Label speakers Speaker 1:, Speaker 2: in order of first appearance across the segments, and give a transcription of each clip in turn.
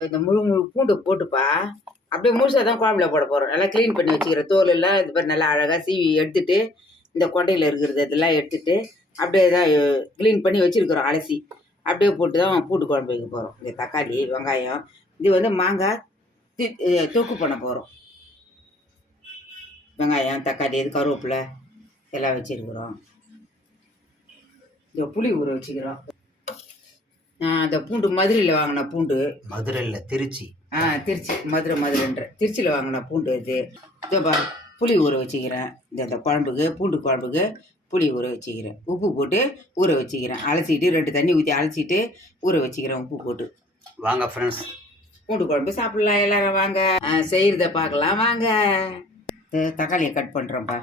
Speaker 1: இந்த முழு முழு பூண்டு போட்டுப்பா. அப்படியே முழுசாக தான் குழம்புல போட போகிறோம் நல்லா க்ளீன் பண்ணி வச்சுக்கிற தோல் எல்லாம் இது மாதிரி நல்லா அழகாக சீவி எடுத்துட்டு இந்த கொண்டையில் இருக்கிறது இதெல்லாம் எடுத்துட்டு அப்படியே தான் க்ளீன் பண்ணி வச்சுருக்குறோம் அலசி. அப்படியே போட்டு தான் பூண்டு குழம்பு வைக்க போகிறோம் இந்த தக்காளி வெங்காயம் இது வந்து மாங்காய் தி தொக்கு பண்ண போகிறோம் வெங்காயம் தக்காளி இது கருவேப்பிலை எல்லாம் வச்சுருக்குறோம். இந்த புளி ஊற வச்சுக்கிறோம். அந்த பூண்டு மதுரையில் வாங்கின பூண்டு.
Speaker 2: மதுரையில் திருச்சி.
Speaker 1: ஆ திருச்சி மதுரை மதுரைன்ற. திருச்சியில் வாங்கின பூண்டு இது. இதோப்பா புளி ஊற வச்சுக்கிறேன். இந்த இந்த குழம்புக்கு பூண்டு குழம்புக்கு புளி ஊற வச்சுக்கிறேன். உப்பு போட்டு ஊற வச்சுக்கிறேன். அலசிட்டு ரெண்டு தண்ணி ஊற்றி அலசிட்டு ஊற வச்சுக்கிறேன் உப்பு போட்டு.
Speaker 2: வாங்க ஃப்ரெண்ட்ஸ்
Speaker 1: பூண்டு குழம்பு சாப்பிட்லாம் எல்லாரும். வாங்க. செய்கிறத பார்க்கலாம். வாங்க. தக்காளியை கட் பண்ணுறேன்ப்பா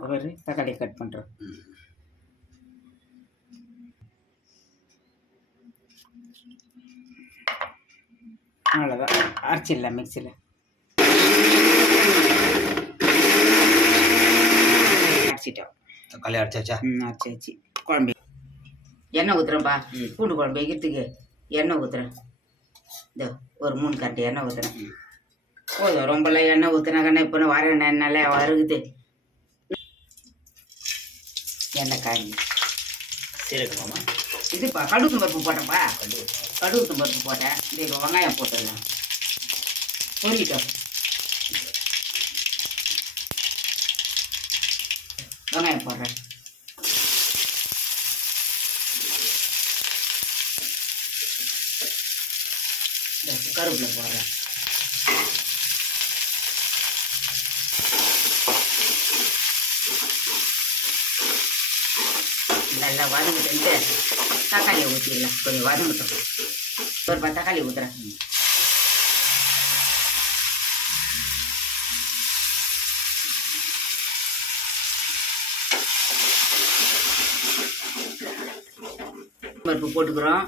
Speaker 1: பாரு தக்காளியை கட் பண்ணுறேன் அவ்வளோதான் அரைச்சிடலாம் மிக்சியில் அரைச்சிட்டோம்.
Speaker 2: தக்காளி அடிச்சாச்சா
Speaker 1: ம் அரைச்சாச்சு. குழம்பு. எண்ணெய் ஊற்றுறேன்ப்பா பூண்டு குழம்பு வைக்கிறதுக்கு எண்ணெய் ஊற்றுறேன் இந்த ஒரு மூணு கரண்டி எண்ணெய் ஊற்றுறேன் போதும் ரொம்பலாம் எண்ணெய் ஊற்றுனாக்கண்ணா இப்போ வர எண்ணெய் நல்லா வருகுது எண்ணெய் காஞ்சி
Speaker 2: சீரகமாமா
Speaker 1: இதுப்பா கடுகு பருப்பு போட்டேன்ப்பா. கடுகு. பருப்பு போட்டேன். இந்த இப்போ வெங்காயம் போட்டுடலாம் பொரிக்கிட்டோம். வெங்காயம் போடுறேன். கருவேப்பிலை போடுறேன். நல்லா வதங்கிட்டு தக்காளியை ஊற்றிடலாம் கொஞ்சம் வதங்கட்டும் ஒரு பத்து தக்காளி ஊற்றுறேன் பருப்பு போட்டுக்கிறோம்.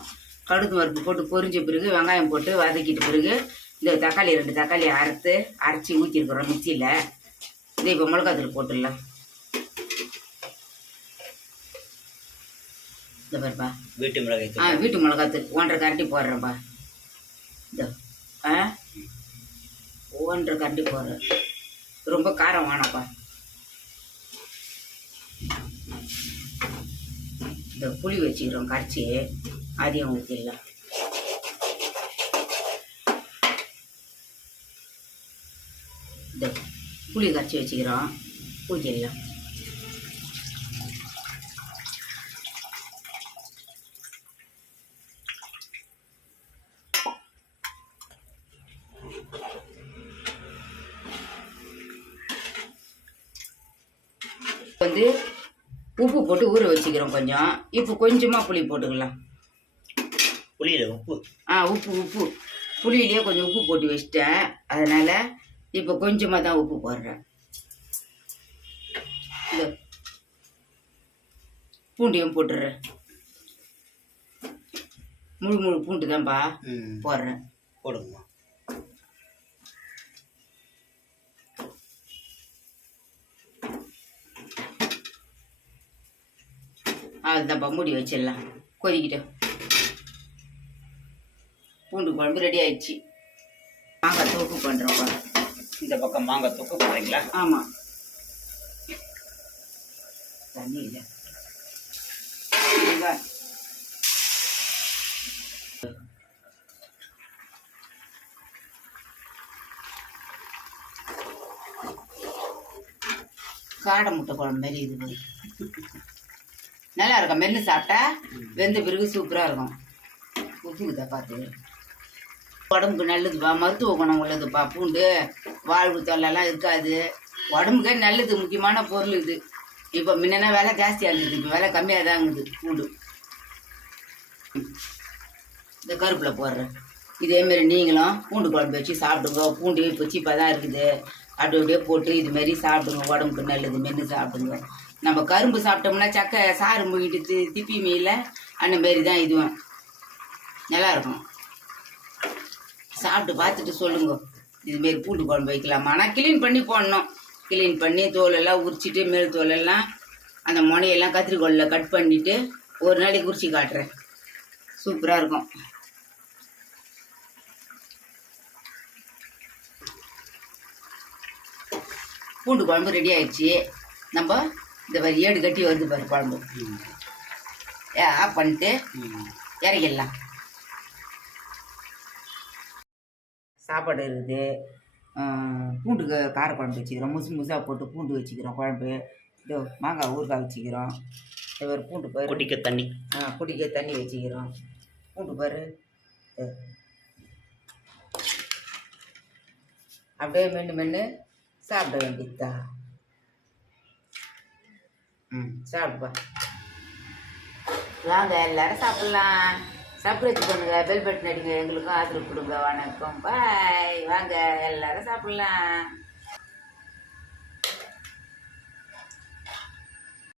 Speaker 1: கடுகு பருப்பு போட்டு பொரிஞ்ச பிறகு வெங்காயம் போட்டு வதக்கிட்ட பிறகு இந்த தக்காளி ரெண்டு தக்காளி அறுத்து அரைச்சி ஊற்றிருக்குறோம் மிக்சியில். இதை இப்போ மிளகாத்தூள் போட்டுடலாம். இந்த பாருப்பா.
Speaker 2: வீட்டு மிளகாய்
Speaker 1: ஆ வீட்டு மிளகாத்தூள் ஒன்றரை கரண்டி போடுறேன்ப்பா. இந்த ஆ? ஒன்றரை கரண்டி போடுறேன். ரொம்ப காரம் வேணாப்பா இந்த புளி வச்சுக்கிறோம் கரைச்சி. அதையும் ஊற்றிடலாம் இந்த புளி கரைச்சி வச்சுக்கிறோம். ஊற்றிடலாம் வந்து உப்பு போட்டு ஊற வச்சுக்கிறோம் கொஞ்சம். இப்போ கொஞ்சமாக புளி போட்டுக்கலாம்.
Speaker 2: புளியில உப்பு?
Speaker 1: ஆ உப்பு உப்பு. புளியிலேயே கொஞ்சம் உப்பு போட்டு வச்சிட்டேன். அதனால் இப்போ கொஞ்சமாக தான் உப்பு போடுறேன். இந்த பூண்டையும் போட்டுடுறேன். முழு முழு பூண்டு தான்ப்பா போடுறேன்.
Speaker 2: போடுங்கம்மா.
Speaker 1: அதுதான்ப்பா மூடி வச்சிடலாம். கொதிக்கிட்டோம் பூண்டு குழம்பு ரெடி ஆயிடுச்சு. மாங்காய் தோப்பு பண்ணுறோம்ப்பா
Speaker 2: இந்த பக்கம் மாங்காய் தொக்கு போடுறீங்களா
Speaker 1: ஆமாம் தண்ணி இல்லை. காடை முட்டை குழம்பு மாதிரி இது போய் நல்லா இருக்கும். மென்று சாப்பிட்டா வெந்த பிறகு சூப்பராக இருக்கும். உப்புக்குதா பார்த்து. உடம்புக்கு நல்லதுப்பா. மருத்துவ குணம் உள்ளதுப்பா. பூண்டு வாழ்வு தொல்லைலாம் இருக்காது. உடம்புக்கே நல்லது முக்கியமான பொருள் இது. இப்போ முன்னா விலை ஜாஸ்தியாக இருந்தது இப்போ விலை கம்மியாக தான் இருக்குது பூண்டு. இந்த கருப்பில் போடுறேன். இதேமாரி நீங்களும் பூண்டு குழம்பு வச்சு சாப்பிடுங்க. பூண்டு இப்போ சீப்பாக தான் இருக்குது. அப்படி அப்படியே போட்டு இதுமாரி சாப்பிடுங்க உடம்புக்கு நல்லது மென்று சாப்பிடுங்க. நம்ம கரும்பு சாப்பிட்டோம்னா சக்கை சாறு மூங்கிட்டு தி- திப்பி மீல அந்த மாரி தான் இதுவும் நல்லாயிருக்கும் சாப்பிட்டு பார்த்துட்டு சொல்லுங்க. இதுமாரி பூண்டு குழம்பு வைக்கலாமா? ஆனால் க்ளீன் பண்ணி போடணும். க்ளீன் பண்ணி தோலெல்லாம் உரிச்சிட்டு மேல் தோலெல்லாம் அந்த முனையெல்லாம் கத்திரிக்கோலில் கட் பண்ணிவிட்டு ஒரு நாளைக்கு உரிச்சி காட்டுறேன். சூப்பராக இருக்கும். பூண்டு குழம்பு ரெடி ஆயிடுச்சு. நம்ம இந்த மாதிரி ஏடு கட்டி வருது பாரு குழம்பு. ஏ, ஆஃப் பண்ணிட்டு இறக்கிடலாம். சாப்பாடு இருக்குது. ஆஹ், பூண்டுக்கு காரக்குழம்பு வச்சுக்கிறோம். முசு முசாக போட்டு பூண்டு வச்சுக்கிறோம் குழம்பு. இதோ மாங்காய் ஊறுகாய் வச்சுக்கிறோம். இது ஒரு பூண்டு பாரு.
Speaker 2: குடிக்க தண்ணி.
Speaker 1: ஆ குடிக்க தண்ணி வச்சுக்கிறோம். பூண்டு பாரு. அப்படியே மென்று மென்று சாப்பிட வேண்டியதா ம் சாப்பிடுப்பா வாங்க எல்லாரும் சாப்பிட்லாம். சப்ஸ்கிரைப் பண்ணுங்க பெல் பட்டன் அடிங்க. எங்களுக்கும் ஆதரவு கொடுங்க. வணக்கம். பாய் வாங்க எல்லாரும் சாப்பிட்லாம்.